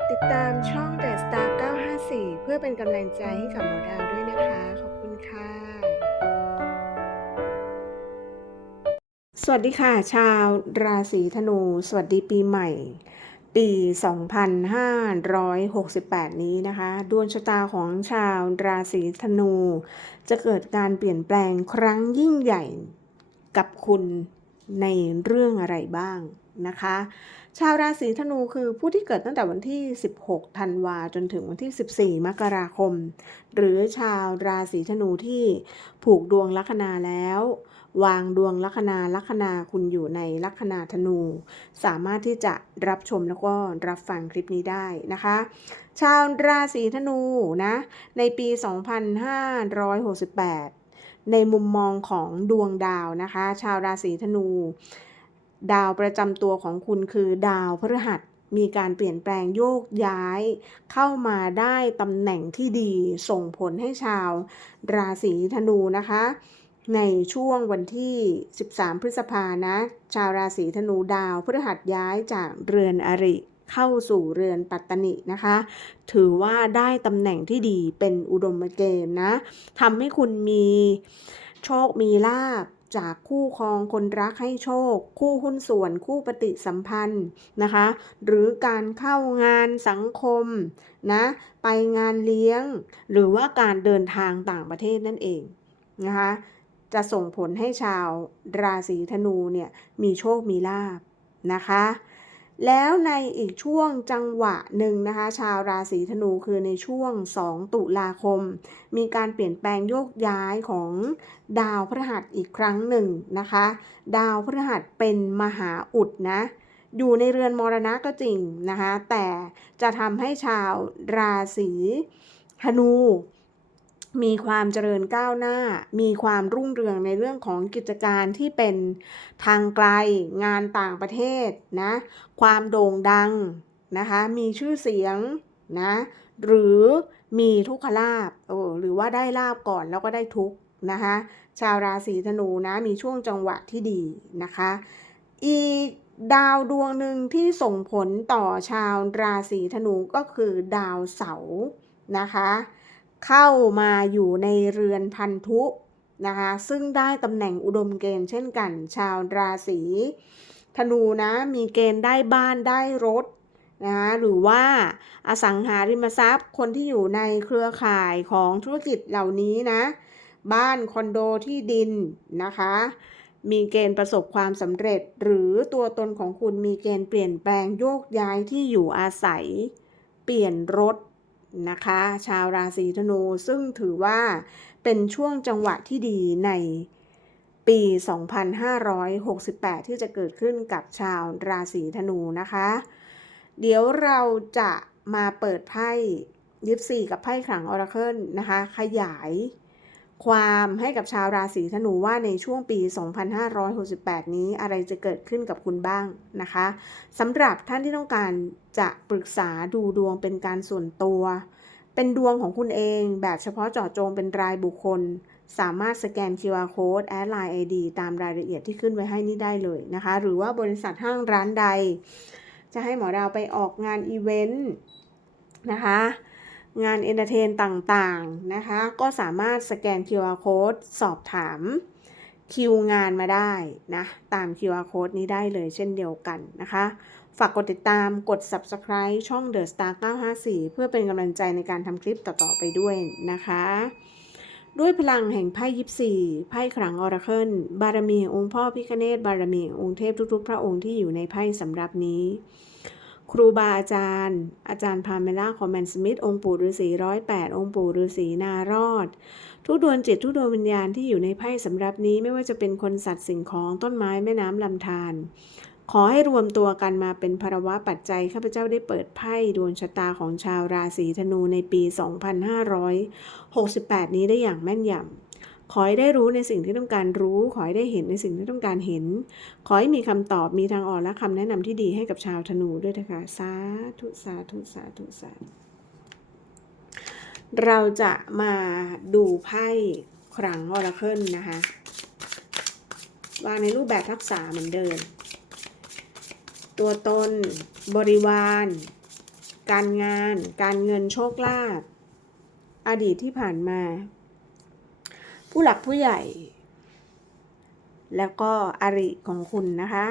ดติดตามช่อง The Star 954 เพื่อเป็นกำลังใจให้กับหมอดาวด้วยนะคะ ขอบคุณค่ะ สวัสดีค่ะ ชาวราศีธนู สวัสดีปีใหม่ ปี 2568 นี้นะคะ ดวงชะตาของชาวราศีธนู จะเกิดการเปลี่ยนแปลงครั้งยิ่งใหญ่กับคุณในเรื่องอะไรบ้างนะคะ ชาวราศีธนูคือผู้ที่เกิดตั้งแต่วันที่ 16 ธันวาจนถึงวันที่ 14 มกราคม หรือชาวราศีธนูที่ผูกดวงลัคนาแล้ว วางดวงลัคนาลัคนาคุณอยู่ในลัคนาธนู สามารถที่จะรับชมแล้วก็รับฟังคลิปนี้ได้นะคะ ชาวราศีธนูนะ ในปี 2568 ในมุมมองของดวงดาวนะคะ ชาวราศีธนู ดาวประจำตัวของคุณคือดาวพฤหัสมีการเปลี่ยนแปลงโยกย้าย เข้ามาได้ตำแหน่งที่ดีส่งผลให้ชาว ราศีธนูนะคะ ในช่วงวันที่ 13 พฤษภานะ ชาวราศีธนูดาวพฤหัสย้ายจากเรือนอริ เข้าสู่เรือนปัตตนินะคะ ถือว่าได้ตำแหน่งที่ดีเป็นอุดมเกณฑ์นะทำให้คุณมีโชคมีลาบ จากคู่ครองคนรักให้โชค คู่หุ้นส่วนคู่ปฏิสัมพันธ์นะคะ หรือการเข้างานสังคมนะไปงานเลี้ยง หรือว่าการเดินทางต่างประเทศนั่นเองนะคะจะส่งผลให้ชาวราศีธนูเนี่ยมีโชคมีลาบนะคะ แล้วในอีกช่วงจังหวะหนึ่งนะคะ ชาวราศีธนูคือในช่วง 2 ตุลาคม มีการเปลี่ยนแปลงโยกย้ายของดาวพฤหัสอีกครั้งหนึ่งนะคะ ดาวพฤหัสเป็นมหาอุดนะ อยู่ในเรือนมรณะก็จริงนะคะ แต่จะทำให้ชาวราศีธนู มีความเจริญก้าวหน้า มีความรุ่งเรืองในเรื่องของกิจการที่เป็นทางไกล งานต่างประเทศนะ ความโด่งดังนะคะ มีชื่อเสียงนะ หรือมีทุกขลาบเออหรือว่าได้ลาบก่อนแล้วก็ได้ทุกนะคะ ชาวราศีธนูนะ มีช่วงจังหวะที่ดีนะคะ อีกดาวดวงหนึ่งที่ส่งผลต่อชาวราศีธนูก็คือดาวเสาร์นะคะ เข้ามาอยู่ในเรือนพันธุนะคะซึ่งได้ตำแหน่งอุดมเกณฑ์เช่นกัน ชาวราศีธนูนะมีเกณฑ์ได้บ้านได้รถนะคะหรือว่าอสังหาริมทรัพย์ คนที่อยู่ในเครือข่ายของธุรกิจเหล่านี้นะ บ้านคอนโดที่ดินนะคะ มีเกณฑ์ประสบความสำเร็จ หรือตัวตนของคุณมีเกณฑ์เปลี่ยนแปลงโยกย้ายที่อยู่อาศัย เปลี่ยนรถ นะคะ ชาวราศีธนู ซึ่งถือว่าเป็นช่วงจังหวะที่ดีในปี 2568 ที่จะเกิดขึ้นกับชาวราศีธนูนะคะ เดี๋ยวเราจะมาเปิดไพ่ยิปซีกับไพ่ขลังออราเคิลนะคะ ขยาย ความให้กับชาวราศีธนูว่าในช่วงปี 2568 นี้อะไรจะเกิดขึ้นกับคุณบ้างนะคะสำหรับท่านที่ต้องการจะปรึกษาดูดวงเป็นการส่วนตัว เป็นดวงของคุณเองแบบเฉพาะเจาะจงเป็นรายบุคคล สามารถสแกน QR code แอดไลน์ ID ตามรายละเอียดที่ขึ้นไว้ให้นี่ได้เลยนะคะ หรือว่าบริษัทห้างร้านใด จะให้หมอดาวไปออกงานอีเวนต์นะคะ งานเอนเตอร์เทนต่างๆนะคะ ก็สามารถสแกน QR code สอบถามคิวงานมาได้นะ ตาม QR code นี้ได้เลยเช่นเดียวกันนะคะ ฝากกดติดตามกด subscribe ช่อง The Star 954 เพื่อเป็นกำลังใจในการทำคลิปต่อ ๆ ไปด้วยนะคะ ด้วยพลังแห่งไพ่ยิปซีไพ่ขลังออราเคิลบารมีองค์พ่อพิคเนตบารมีองค์เทพทุกๆ พระองค์ที่อยู่ในไพ่สำรับนี้ ครูบาอาจารย์ อาจารย์พาเมล่าคอมแมนสมิธองค์ปู่ฤาษีร้อยแปดองค์ปู่ฤาษีนารอด ทุกดวงจิตทุกดวงวิญญาณที่อยู่ในไพ่สำรับนี้ไม่ว่าจะเป็นคนสัตว์สิ่งของต้นไม้แม่น้ำลำธารขอให้รวมตัวกันมาเป็นภาวะปัจจัยข้าพเจ้าได้เปิดไพ่ดวงชะตาของชาวราศีธนูในปี 2568 นี้ได้อย่างแม่นยำ ขอให้ได้รู้ในสิ่งที่ต้องการรู้ ขอให้ได้เห็นในสิ่งที่ต้องการเห็น ขอให้มีคำตอบมีทางออกและคำแนะนำที่ดีให้กับชาวธนูด้วยนะคะสาธุสาธุสาธุสาธุเราจะมาดูไพ่ครั้งออราเคิลนะคะวางในรูปแบบทักษะเหมือนเดิม ตัวตน บริวาร การงาน การเงินโชคลาภอดีตที่ผ่านมา ผู้หลักผู้ใหญ่ แล้วก็อริของคุณนะคะ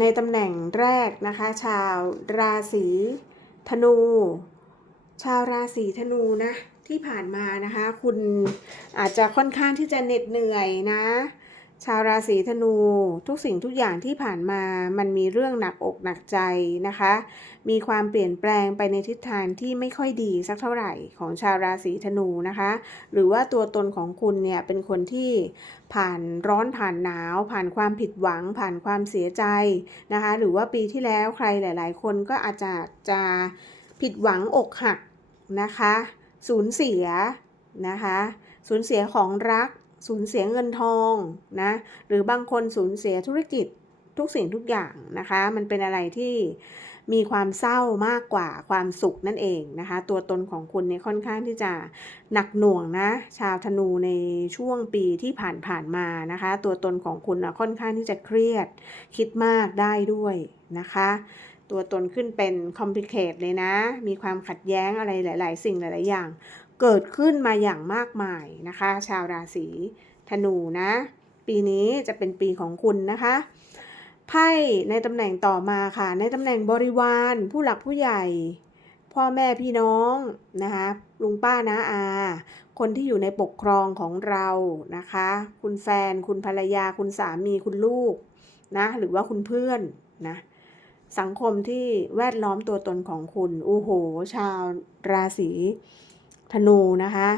ในตำแหน่งแรกนะคะ ชาวราศีธนู ชาวราศีธนูนะ ที่ผ่านมานะคะ คุณอาจจะค่อนข้างที่จะเหน็ดเหนื่อยนะ ชาวราศีธนูทุกสิ่งทุกอย่างที่ผ่านมามันมีเรื่องหนักอกหนักใจนะคะ มีความเปลี่ยนแปลงไปในทิศทางที่ไม่ค่อยดีสักเท่าไหร่ของชาวราศีธนูนะคะ หรือว่าตัวตนของคุณเนี่ยเป็นคนที่ผ่านร้อนผ่านหนาว ผ่านความผิดหวัง ผ่านความเสียใจนะคะ หรือว่าปีที่แล้วใครหลาย ๆ คนก็อาจจะจะผิดหวังอกหักนะคะ สูญเสียนะคะสูญเสียของรัก สูญเสียเงินทองนะหรือบางคนสูญเสียธุรกิจทุกสิ่งทุกอย่างนะคะ มันเป็นอะไรที่มีความเศร้ามากกว่าความสุขนั่นเองนะคะ ตัวตนของคุณเนี่ยค่อนข้างที่จะหนักหน่วงนะ ชาวธนูในช่วงปีที่ผ่านผ่านมานะคะ ตัวตนของคุณนะค่อนข้างที่จะเครียด คิดมากได้ด้วยนะคะ ตัวตนขึ้นเป็น complicate เลยนะ มีความขัดแย้งอะไรหลาย ๆ สิ่งหลาย ๆ อย่าง เกิดขึ้นมาอย่างมากมายนะคะ ชาวราศีธนูนะ ปีนี้จะเป็นปีของคุณนะคะไพ่ในตำแหน่งต่อมาค่ะ ในตำแหน่งบริวาร ผู้หลักผู้ใหญ่ พ่อแม่พี่น้องนะคะลุงป้านะอา คนที่อยู่ในปกครองของเรานะคะ คุณแฟนคุณภรรยาคุณสามีคุณลูกนะหรือว่าคุณเพื่อนนะ สังคมที่แวดล้อมตัวตนของคุณโอ้โห ชาวราศีธนูนะคะ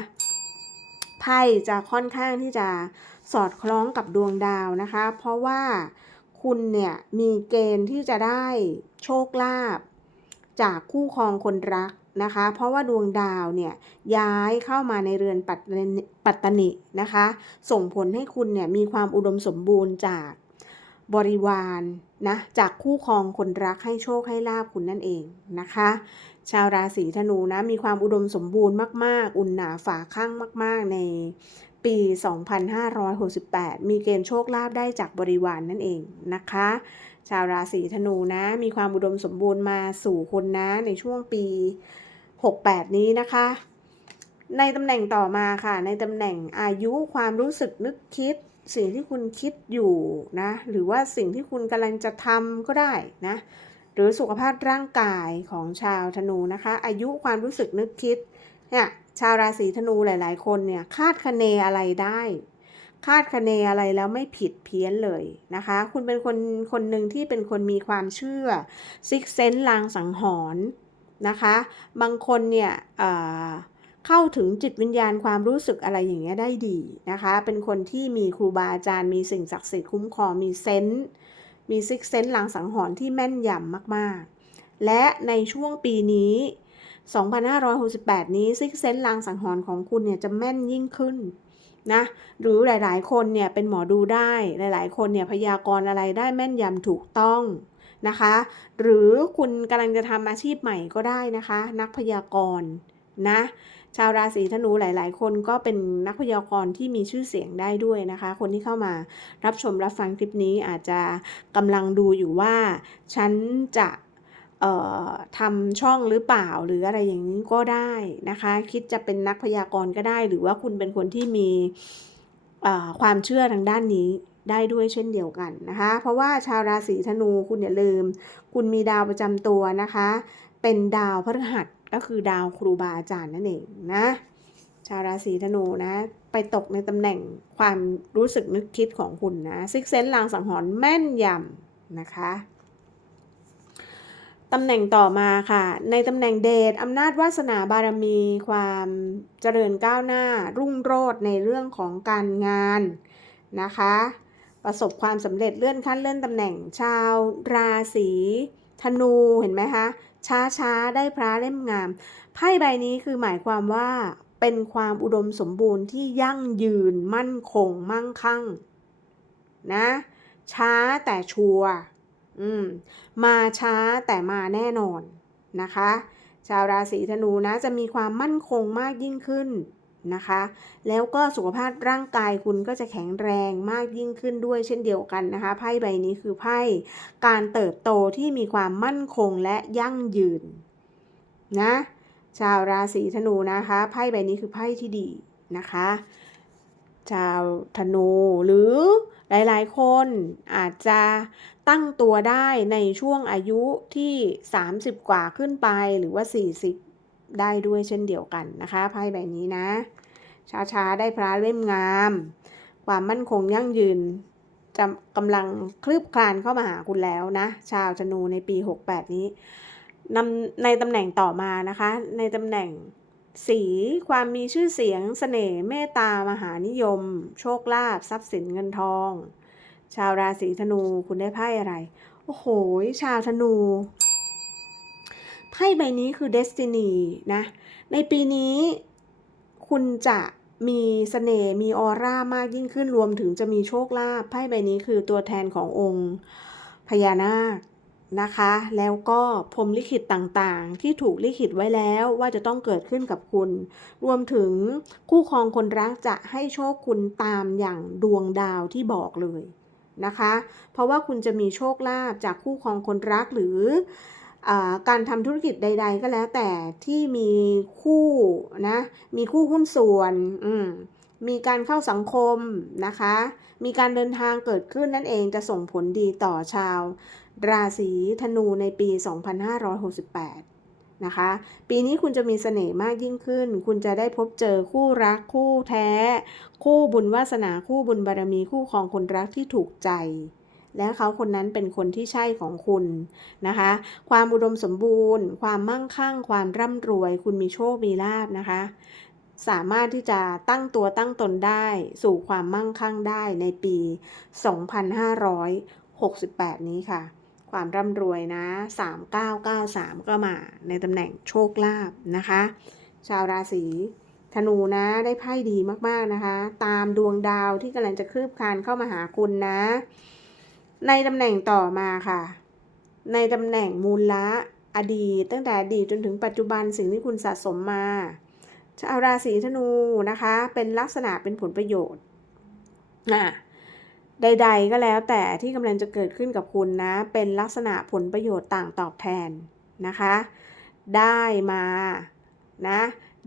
ไพ่จะค่อนข้างที่จะสอดคล้องกับดวงดาวนะคะ เพราะว่าคุณเนี่ยมีเกณฑ์ที่จะได้โชคลาภจากคู่ครองคนรักนะคะ เพราะว่าดวงดาวเนี่ยย้ายเข้ามาในเรือนปัตตนินะคะ ส่งผลให้คุณเนี่ยมีความอุดมสมบูรณ์จาก บริวารนะจากคู่ครองคนรักให้โชคให้ลาบคุณนั่นเองนะคะ ชาวราศีธนูนะมีความอุดมสมบูรณ์มากๆ อุ่นหนาฝาข้างมาก ๆ ในปี 2568 มีเกณฑ์โชคลาภได้จากบริวารนนั่นเองนะคะ ชาวราศีธนูนะมีความอุดมสมบูรณ์มาสู่คุณนะในช่วงปี 68 นี้นะคะ ในตำแหน่งต่อมาค่ะ ในตำแหน่งอายุความรู้สึกนึกคิด สิ่งที่คุณคิดอยู่นะ หรือว่าสิ่งที่คุณกำลังจะทำก็ได้นะ หรือสุขภาพร่างกายของชาวธนูนะคะ อายุความรู้สึกนึกคิดเนี่ยชาวราศีธนูหลาย ๆ คนเนี่ยคาดคะเนอะไรได้ คาดคะเนอะไรแล้วไม่ผิดเพี้ยนเลยนะคะ คุณเป็นคนคนหนึ่งที่เป็นคนมีความเชื่อซิกเซนลางสังหรณ์นะคะ บางคนเนี่ย เข้าถึงจิตวิญญาณความรู้สึกอะไรอย่างเงี้ยได้ดีนะคะ เป็นคนที่มีครูบาอาจารย์มีสิ่งศักดิ์สิทธิ์คุ้มครองมีเซนต์มีซิกเซนต์ลางสังหรณ์ที่แม่นยำมากๆ และในช่วงปีนี้ 2568 นี้ซิกเซนต์ลางสังหรณ์ของคุณเนี่ยจะแม่นยิ่งขึ้นนะหรือหลายๆ คนเนี่ยเป็นหมอดูได้หลาย ๆ คนเนี่ยพยากรณ์อะไรได้แม่นยำถูกต้องนะคะ หรือคุณกำลังจะทำอาชีพใหม่ก็ได้นะคะ นักพยากรณ์นะ ชาวราศีธนูหลาย ๆ คนก็เป็นนักพยากรณ์ที่มีชื่อเสียงได้ด้วยนะคะ คนที่เข้ามารับชมรับฟังคลิปนี้อาจจะกำลังดูอยู่ว่า ฉันจะทำช่องหรือเปล่าหรืออะไรอย่างนี้ก็ได้นะคะ คิดจะเป็นนักพยากรณ์ก็ได้ หรือว่าคุณเป็นคนที่มีความเชื่อทางด้านนี้ได้ด้วยเช่นเดียวกันนะคะ เพราะว่าชาวราศีธนูคุณอย่าลืม คุณมีดาวประจำตัวนะคะ เป็นดาวพฤหัส ก็คือดาวครูบาอาจารย์นั่นเองนะชาวราศีธนูนะ ไปตกในตำแหน่งความรู้สึกนึกคิดของคุณนะซิกเซนลางสังหรณ์แม่นยำนะคะตำแหน่งต่อมาค่ะ ในตำแหน่งเดชอำนาจวาสนาบารมีความเจริญก้าวหน้า รุ่งโรจน์ในเรื่องของการงานนะคะ ประสบความสำเร็จเลื่อนขั้นเลื่อนตำแหน่งชาวราศีธนูเห็นไหมคะ ช้าช้าได้พระเล่มงาม ไพ่ใบนี้คือหมายความว่าเป็นความอุดมสมบูรณ์ที่ยั่งยืนมั่นคงมั่งคั่งนะช้าแต่ชัวร์อืมมาช้าแต่มาแน่นอนนะคะ ชาวราศีธนูนะจะมีความมั่นคงมากยิ่งขึ้น นะคะ แล้วก็สุขภาพร่างกายคุณก็จะแข็งแรงมากยิ่งขึ้นด้วยเช่นเดียวกันนะคะไพ่ใบนี้คือไพ่การเติบโตที่มีความมั่นคงและยั่งยืนนะชาวราศีธนูนะคะไพ่ใบนี้คือไพ่ที่ดีนะคะ ชาวธนูหรือหลายๆ คนอาจจะตั้งตัวได้ในช่วงอายุที่ 30 กว่าขึ้นไปหรือว่า 40 ได้ด้วยเช่นเดียวกันนะคะไพ่ใบนี้นะ ช้าๆ ได้พระเล่มงาม ความมั่นคงยั่งยืนจะกำลังคลืบคลานเข้ามาหาคุณแล้วนะ ชาวธนูในปี 68 นี้นำในตำแหน่งต่อมานะคะ ในตำแหน่งสีความมีชื่อเสียงเสน่ห์เมตตามหานิยม โชคลาภทรัพย์สินเงินทอง ชาวราศีธนูคุณได้ไพ่อะไร โอ้โห ชาวธนูไพ่ใบนี้คือ Destiny นะ ในปีนี้คุณจะ มีเสน่ห์มีออร่ามากยิ่งขึ้นรวมถึงจะมีโชคลาภไพ่ใบนี้คือตัวแทนขององค์พญานาคนะคะ แล้วก็พรมลิขิตต่างๆ ที่ถูกลิขิตไว้แล้วว่าจะต้องเกิดขึ้นกับคุณ รวมถึงคู่ครองคนรักจะให้โชคคุณตามอย่างดวงดาวที่บอกเลยนะคะ เพราะว่าคุณจะมีโชคลาภจากคู่ครองคนรักหรือ การทำธุรกิจใด ๆ ก็แล้วแต่ที่มีคู่นะมีคู่หุ้นส่วนมมีการเข้าสังคมนะคะ มีการเดินทางเกิดขึ้นนั่นเองจะส่งผลดีต่อชาว ราศีธนูในปี 2568นะคะ ปีนี้คุณจะมีเสน่ห์มากยิ่งขึ้น คุณจะได้พบเจอคู่รักคู่แท้ คู่บุญวาสนาคู่บุญบารมีคู่ของคนรักที่ถูกใจ และเขาคนนั้นเป็นคนที่ใช่ของคุณนะคะ ความอุดมสมบูรณ์ ความมั่งคั่ง ความร่ำรวย คุณมีโชค มีลาบนะคะ สามารถที่จะตั้งตัวตั้งตนได้สู่ความมั่งคั่งได้ในปี 2568 นี้ค่ะ ความร่ำรวยนะ 3993 ก็มาในตำแหน่งโชคลาภนะคะ ชาวราศีธนูนะได้ไพ่ดีมากๆนะคะ ตามดวงดาวที่กำลังจะคืบคลานเข้ามาหาคุณนะ ในตำแหน่งต่อมาค่ะ ในตำแหน่งมูลละอดีต ตั้งแต่อดีตจนถึงปัจจุบันสิ่งที่คุณสะสมมาชาวราศีธนูนะคะ เป็นลักษณะเป็นผลประโยชน์นะใด ๆ ก็แล้วแต่ที่กำลังจะเกิดขึ้นกับคุณนะ เป็นลักษณะผลประโยชน์ต่างตอบแทนนะคะ ได้มานะ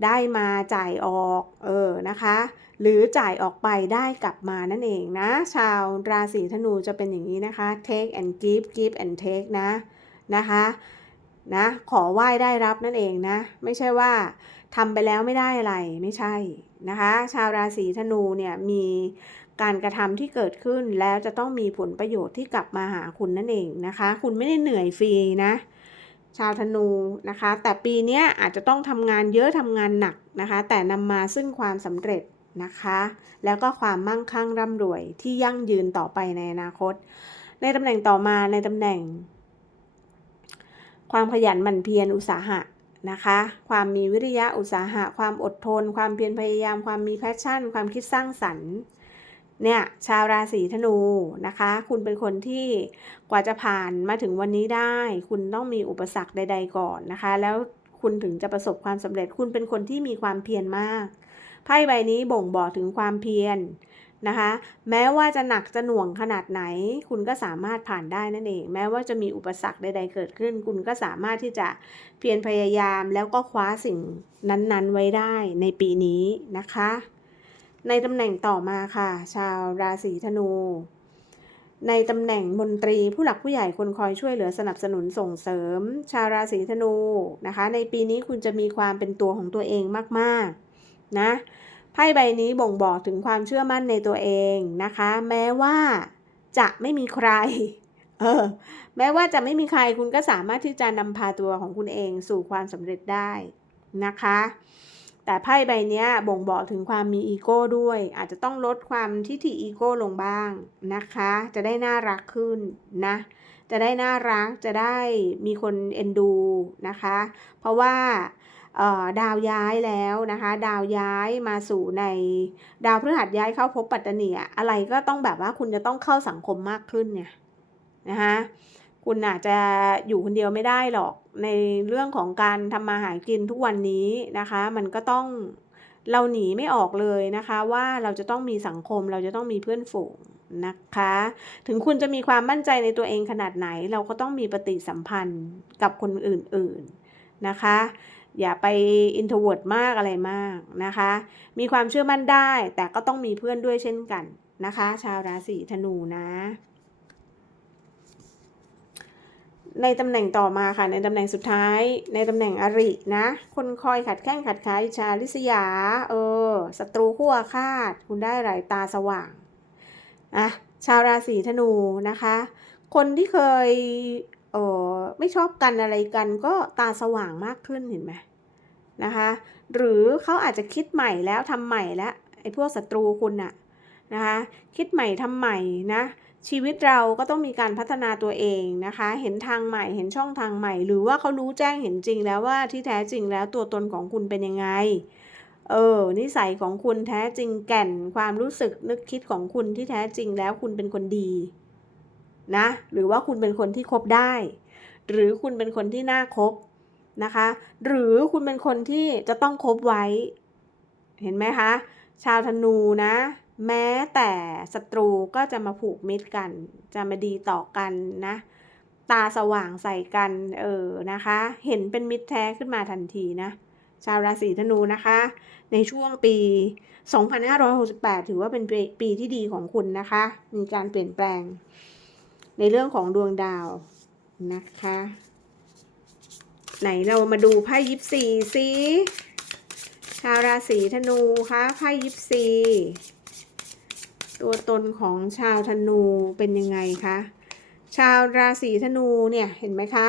ได้มาจ่ายออก เออนะคะ หรือจ่ายออกไปได้กลับมานั่นเองนะ ชาวราศีธนูจะเป็นอย่างนี้นะคะ take and give give and take นะนะคะนะขอไหว้ได้รับนั่นเองนะ ไม่ใช่ว่าทำไปแล้วไม่ได้อะไรไม่ใช่นะคะ ชาวราศีธนูเนี่ยมีการกระทำที่เกิดขึ้นแล้วจะต้องมีผลประโยชน์ที่กลับมาหาคุณนั่นเองนะคะ คุณไม่ได้เหนื่อยฟรีนะ ชาวธนูนะคะ แต่ปีนี้อาจจะต้องทำงานเยอะทำงานหนักนะคะ แต่นำมาซึ่งความสำเร็จ นะคะ แล้วก็ความมั่งคั่งร่ำรวยที่ยั่งยืนต่อไปในอนาคต ในตำแหน่งต่อมาในตำแหน่ง ความขยันหมั่นเพียรอุตสาหะนะคะ ความมีวิริยะอุตสาหะ ความอดทน ความเพียรพยายาม ความมีแพชชั่น ความคิดสร้างสรรค์เนี่ยชาวราศีธนูนะคะ คุณเป็นคนที่กว่าจะผ่านมาถึงวันนี้ได้ คุณต้องมีอุปสรรคใด ๆ ก่อนนะคะ แล้วคุณถึงจะประสบความสำเร็จคุณเป็นคนที่มีความเพียรมาก พ่ใบนี้บ่งบอกถึงความเพียรนะคะ แม้ว่าจะหนักจะหน่วงขนาดไหน คุณก็สามารถผ่านได้นั่นเอง แม้ว่าจะมีอุปสรรคใด ๆ เกิดขึ้น คุณก็สามารถที่จะเพียรพยายามแล้วก็คว้าสิ่งนั้นๆ ไว้ได้ในปีนี้นะคะ ในตำแหน่งต่อมาค่ะ ชาวราศีธนูในตำแหน่งมนตรีผู้หลักผู้ใหญ่คนคอยช่วยเหลือสนับสนุนส่งเสริม ชาวราศีธนูนะคะ ในปีนี้คุณจะมีความเป็นตัวของตัวเองมาก ๆ นะ พ่ใบนี้บ่งบอกถึงความเชื่อมั่นในตัวเองนะคะ แม้ว่าจะไม่มีใคร เออ แม้ว่าจะไม่มีใครคุณก็สามารถที่จะนำพาตัวของคุณเองสู่ความสำเร็จได้นะคะ แต่ไพ่ใบนี้บ่งบอกถึงความมีอีโก้ด้วย อาจจะต้องลดความทิฐิอีโก้ลงบ้างนะคะ จะได้น่ารักขึ้นนะ จะได้น่ารักจะได้มีคนเอ็นดูนะคะ เพราะว่า ดาวย้ายแล้วนะคะ ดาวย้ายมาสู่ในดาวพฤหัสย้ายเข้าพบปัตตานีอะไรก็ต้องแบบว่าคุณจะต้องเข้าสังคมมากขึ้นเนี่ยนะคะคุณอาจจะอยู่คนเดียวไม่ได้หรอกในเรื่องของการทำมาหากินทุกวันนี้นะคะ มันก็ต้องเราหนีไม่ออกเลยนะคะ ว่าเราจะต้องมีสังคมเราจะต้องมีเพื่อนฝูงนะคะ ถึงคุณจะมีความมั่นใจในตัวเองขนาดไหน เราก็ต้องมีปฏิสัมพันธ์กับคนอื่นๆนะคะ อย่าไป introvert มากอะไรมากนะคะ มีความเชื่อมั่นได้ แต่ก็ต้องมีเพื่อนด้วยเช่นกันนะคะ ชาวราศีธนูนะ ในตำแหน่งต่อมาค่ะ ในตำแหน่งสุดท้าย ในตำแหน่งอรินะ คนคอยขัดแข้งขัดขาอิจฉาริษยา เออศัตรูขั้วคาดคุณได้ไรตาสว่างอะชาวราศีธนูนะคะ คนที่เคย เออไม่ชอบกันอะไรกันก็ตาสว่างมากขึ้นเห็นไหมนะคะ หรือเขาอาจจะคิดใหม่แล้วทำใหม่แล้วไอ้พวกศัตรูคุณน่ะนะคะคิดใหม่ทำใหม่นะชีวิตเราก็ต้องมีการพัฒนาตัวเองนะคะ เห็นทางใหม่ เห็นช่องทางใหม่ หรือว่าเขารู้แจ้งเห็นจริงแล้วว่าที่แท้จริงแล้วตัวตนของคุณเป็นยังไง เออ นิสัยของคุณแท้จริงแก่น ความรู้สึกนึกคิดของคุณที่แท้จริงแล้วคุณเป็นคนดี นะ หรือว่าคุณเป็นคนที่คบได้ หรือคุณเป็นคนที่น่าคบนะคะ หรือคุณเป็นคนที่จะต้องคบไว้ เห็นไหมคะ ชาวธนูนะ แม้แต่ศัตรูก็จะมาผูกมิตรกัน จะมาดีต่อกันนะ ตาสว่างใส่กัน เออ นะคะ เห็นเป็นมิตรแท้ขึ้นมาทันทีนะ ชาวราศีธนูนะคะ ในช่วงปี 2568 ถือว่าเป็นปีปีที่ดีของคุณนะคะ มีการเปลี่ยนแปลง ในเรื่องของดวงดาวนะคะ ไหนเรามาดูไพ่ยิปซีสิชาวราศีธนูคะไพ่ยิปซี ตัวตนของชาวธนูเป็นยังไงคะชาวราศีธนูเนี่ยเห็นไหมคะ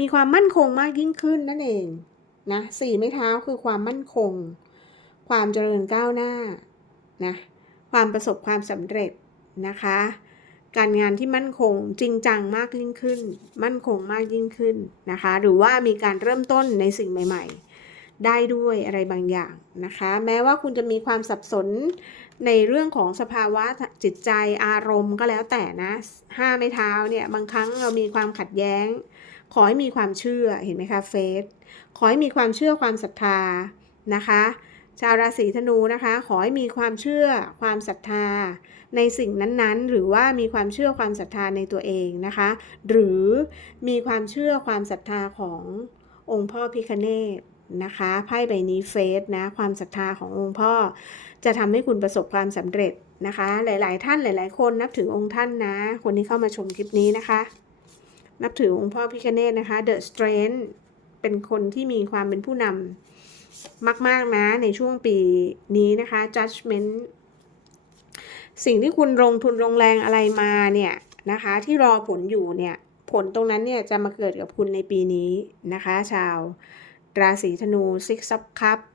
มีความมั่นคงมากยิ่งขึ้นนั่นเองนะสี่ไม้เท้าคือความมั่นคง ความเจริญก้าวหน้านะความประสบความสำเร็จนะคะ การงานที่มั่นคงจริงจังมากยิ่งขึ้น มั่นคงมากยิ่งขึ้นนะคะ หรือว่ามีการเริ่มต้นในสิ่งใหม่ ๆ ได้ด้วยอะไรบางอย่างนะคะ แม้ว่าคุณจะมีความสับสนในเรื่องของสภาวะจิตใจอารมณ์ก็แล้วแต่นะห้าไม้เท้าเนี่ยบางครั้งเรามีความขัดแย้ง ขอให้มีความเชื่อเห็นไหมคะเฟสขอให้มีความเชื่อความศรัทธานะคะ ชาวราศีธนูนะคะ ขอให้มีความเชื่อความศรัทธา ในสิ่งนั้นๆ หรือว่ามีความเชื่อความศรัทธาในตัวเองนะคะ หรือมีความเชื่อความศรัทธาขององค์พ่อพิคเนตนะคะไพ่ใบนี้เฟสนะความศรัทธาขององค์พ่อ จะทำให้คุณประสบความสำเร็จนะคะ หลาย ๆ ท่านหลาย ๆ คนนับถือองค์ท่านนะ คนที่เข้ามาชมคลิปนี้นะคะ นับถือองค์พ่อพิคเนตนะคะ The Strength เป็นคนที่มีความเป็นผู้นำมาก ๆ นะ ในช่วงปีนี้นะคะ Judgment สิ่งที่คุณลงทุนลงแรงอะไรมาเนี่ยนะคะ ที่รอผลอยู่เนี่ยผลตรงนั้นเนี่ยจะมาเกิดกับคุณในปีนี้นะคะ ชาวราศีธนู Six of Cups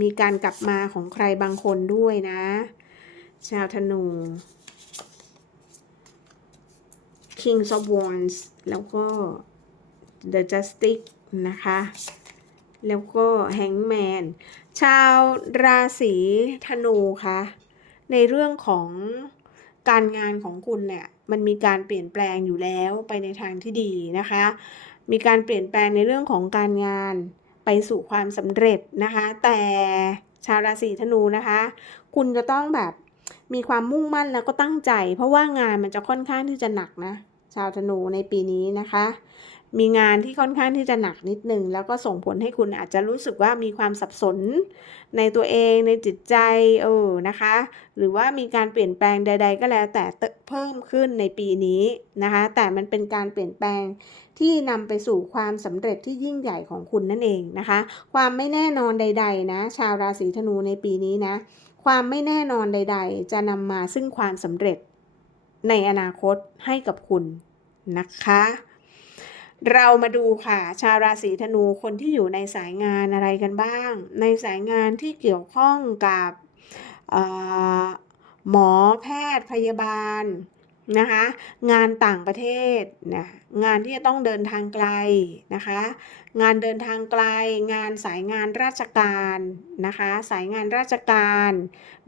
มีการกลับมาของใครบางคนด้วยนะ ชาวธนู King of Wands แล้วก็ The Justice นะคะ แล้วก็ Hangman ชาวราศีธนูค่ะ ในเรื่องของการงานของคุณเนี่ยมันมีการเปลี่ยนแปลงอยู่แล้วไปในทางที่ดีนะคะ มีการเปลี่ยนแปลงในเรื่องของการงานไปสู่ความสำเร็จนะคะ แต่ชาวราศีธนูนะคะ คุณจะต้องแบบมีความมุ่งมั่นแล้วก็ตั้งใจ เพราะว่างานมันจะค่อนข้างที่จะหนักนะ ชาวธนูในปีนี้นะคะ มีงานที่ค่อนข้างที่จะหนักนิดนึง แล้วก็ส่งผลให้คุณอาจจะรู้สึกว่ามีความสับสนในตัวเองในจิตใจเออนะคะ หรือว่ามีการเปลี่ยนแปลงใด ๆ ก็แล้วแต่เพิ่มขึ้นในปีนี้นะคะ แต่มันเป็นการเปลี่ยนแปลงที่นำไปสู่ความสำเร็จที่ยิ่งใหญ่ของคุณนั่นเองนะคะ ความไม่แน่นอนใด ๆ นะ ชาวราศีธนูในปีนี้นะ ความไม่แน่นอนใด ๆ จะนำมาซึ่งความสำเร็จในอนาคตให้กับคุณนะคะ เรามาดูค่ะ ชาวราศีธนูคนที่อยู่ในสายงานอะไรกันบ้าง ในสายงานที่เกี่ยวข้องกับหมอแพทย์พยาบาล นะคะงานต่างประเทศนะงานที่จะต้องเดินทางไกลนะคะงานเดินทางไกล งานสายงานราชการนะคะสายงานราชการ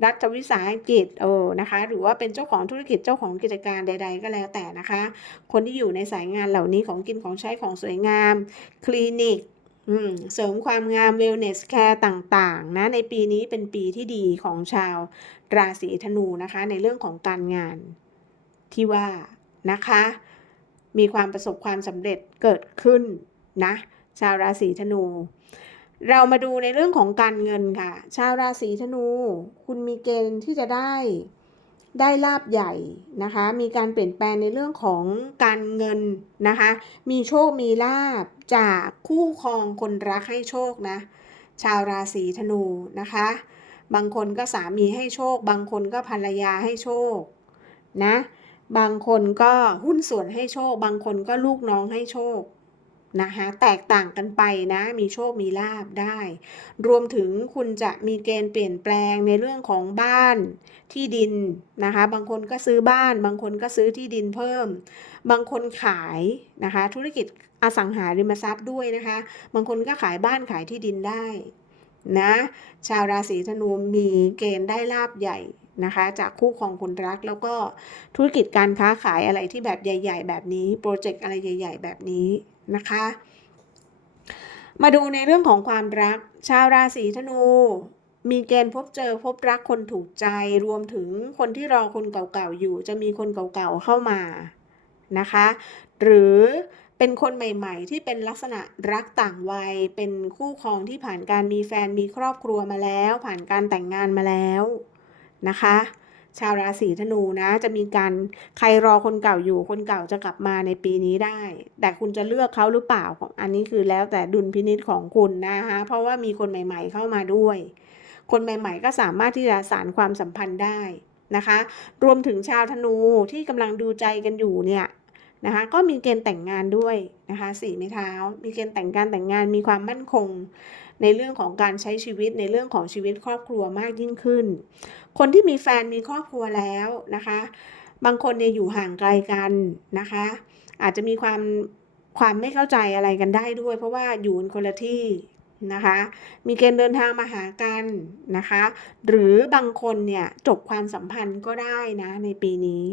รัฐวิสาหกิจเออนะคะหรือว่าเป็นเจ้าของธุรกิจเจ้าของกิจการใด ๆ ก็แล้วแต่นะคะ คนที่อยู่ในสายงานเหล่านี้ของกินของใช้ของสวยงามคลินิกเสริมความงาม wellness care ต่างๆนะในปีนี้เป็นปีที่ดีของชาวราศีธนูนะคะในเรื่องของการงาน ที่ว่านะคะ มีความประสบความสำเร็จเกิดขึ้นนะชาวราศีธนู เรามาดูในเรื่องของการเงินค่ะ ชาวราศีธนู คุณมีเกณฑ์ที่จะได้ได้ลาบใหญ่นะคะ มีการเปลี่ยนแปลงในเรื่องของการเงินนะคะ มีโชค มีลาบจากคู่ครองคนรักให้โชคนะ ชาวราศีธนูนะคะ บางคนก็สามีให้โชค บางคนก็ภรรยาให้โชคนะ บางคนก็หุ้นส่วนให้โชค บางคนก็ลูกน้องให้โชคนะคะแตกต่างกันไปนะ มีโชค มีลาบได้ รวมถึงคุณจะมีเกณฑ์เปลี่ยนแปลงในเรื่องของบ้านที่ดินนะคะ บางคนก็ซื้อบ้าน บางคนก็ซื้อที่ดินเพิ่ม บางคนขายนะคะ ธุรกิจอสังหาริมทรัพย์ด้วยนะคะ บางคนก็ขายบ้านขายที่ดินได้นะ ชาวราศีธนูมีเกณฑ์ได้ลาบใหญ่ นะคะ จากคู่ครองคนรักแล้วก็ธุรกิจการค้าขายอะไรที่แบบใหญ่ ๆ แบบนี้โปรเจกต์อะไรใหญ่ ๆ แบบนี้นะคะ มาดูในเรื่องของความรัก ชาวราศีธนู มีเกณฑ์พบเจอพบรักคนถูกใจรวมถึงคนที่รอคนเก่าๆอยู่ จะมีคนเก่าๆเข้ามานะคะ หรือเป็นคนใหม่ๆ ที่เป็นลักษณะรักต่างวัย เป็นคู่ครองที่ผ่านการมีแฟนมีครอบครัวมาแล้ว ผ่านการแต่งงานมาแล้ว นะคะ ชาวราศีธนูนะจะมีการใครรอคนเก่าอยู่คนเก่าจะกลับมาในปีนี้ได้ แต่คุณจะเลือกเขาหรือเปล่าอันนี้คือแล้วแต่ดุลพินิจของคุณนะคะเพราะว่ามีคนใหม่ ๆ เข้ามาด้วย คนใหม่ ๆ ก็สามารถที่จะสารความสัมพันธ์ได้นะคะ รวมถึงชาวธนูที่กำลังดูใจกันอยู่เนี่ยนะคะก็มีเกณฑ์แต่งงานด้วยนะคะสี่ไม้เท้า มีเกณฑ์แต่งการแต่งงานมีความมั่นคง ในเรื่องของการใช้ชีวิตในเรื่องของชีวิตครอบครัวมากยิ่งขึ้น คนที่มีแฟนมีครอบครัวแล้วนะคะ บางคนเนี่ยอยู่ห่างไกลกันนะคะ อาจจะมีความความไม่เข้าใจอะไรกันได้ด้วย เพราะว่าอยู่คนละที่นะคะ มีเกณฑ์เดินทางมาหากันนะคะ หรือบางคนเนี่ยจบความสัมพันธ์ก็ได้นะในปีนี้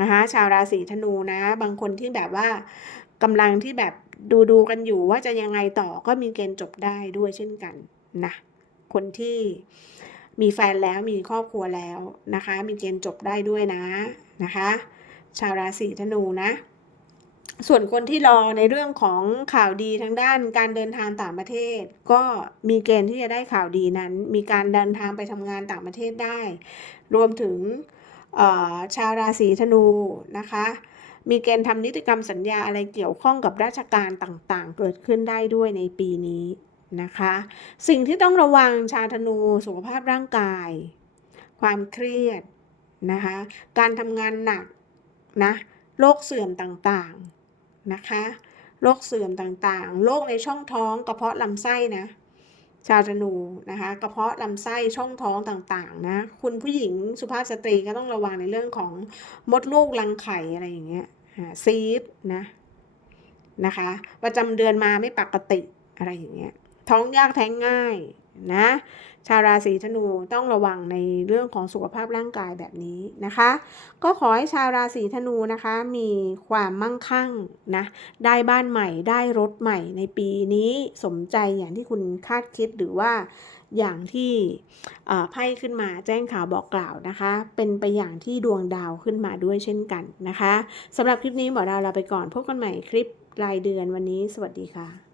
นะคะชาวราศีธนูนะ บางคนที่แบบว่ากำลังที่แบบดูดูกันอยู่ว่าจะยังไงต่อก็มีเกณฑ์จบได้ด้วยเช่นกันนะคนที่ มีแฟนแล้วมีครอบครัวแล้วนะคะ มีเกณฑ์จบได้ด้วยนะนะคะ ชาวราศีธนูนะ ส่วนคนที่รอในเรื่องของข่าวดีทางด้านการเดินทางต่างประเทศ ก็มีเกณฑ์ที่จะได้ข่าวดีนั้น มีการเดินทางไปทำงานต่างประเทศได้ รวมถึงชาวราศีธนูนะคะ มีเกณฑ์ทำนิติกรรมสัญญาอะไรเกี่ยวข้องกับราชการต่างๆ เกิดขึ้นได้ด้วยในปีนี้ นะคะ สิ่งที่ต้องระวังชาธนูสุขภาพร่างกาย ความเครียดนะคะ การทำงานหนักนะโรคเสื่อมต่างๆนะคะโรคเสื่อมต่างๆโรคในช่องท้องกระเพาะลำไส้นะชาธนูนะคะกระเพาะลำไส้ช่องท้องต่างๆนะคุณผู้หญิงสุภาพสตรีก็ต้องระวังในเรื่องของมดลูกรังไข่อะไรอย่างเงี้ยซีดนะนะคะประจำเดือนมาไม่ปกติอะไรอย่างเงี้ย ท้องยากแท้งง่ายนะชาวราศีธนูต้องระวังในเรื่องของสุขภาพร่างกายแบบนี้นะคะ ก็ขอให้ชาวราศีธนูนะคะมีความมั่งคั่งนะได้บ้านใหม่ได้รถใหม่ในปีนี้สมใจอย่างที่คุณคาดคิดหรือว่าอย่างที่ไพ่ขึ้นมาแจ้งข่าวบอกกล่าวนะคะ เป็นไปอย่างที่ดวงดาวขึ้นมาด้วยเช่นกันนะคะสำหรับคลิปนี้หมอดาวลาไปก่อนพบกันใหม่คลิปรายเดือนวันนี้ สวัสดีค่ะ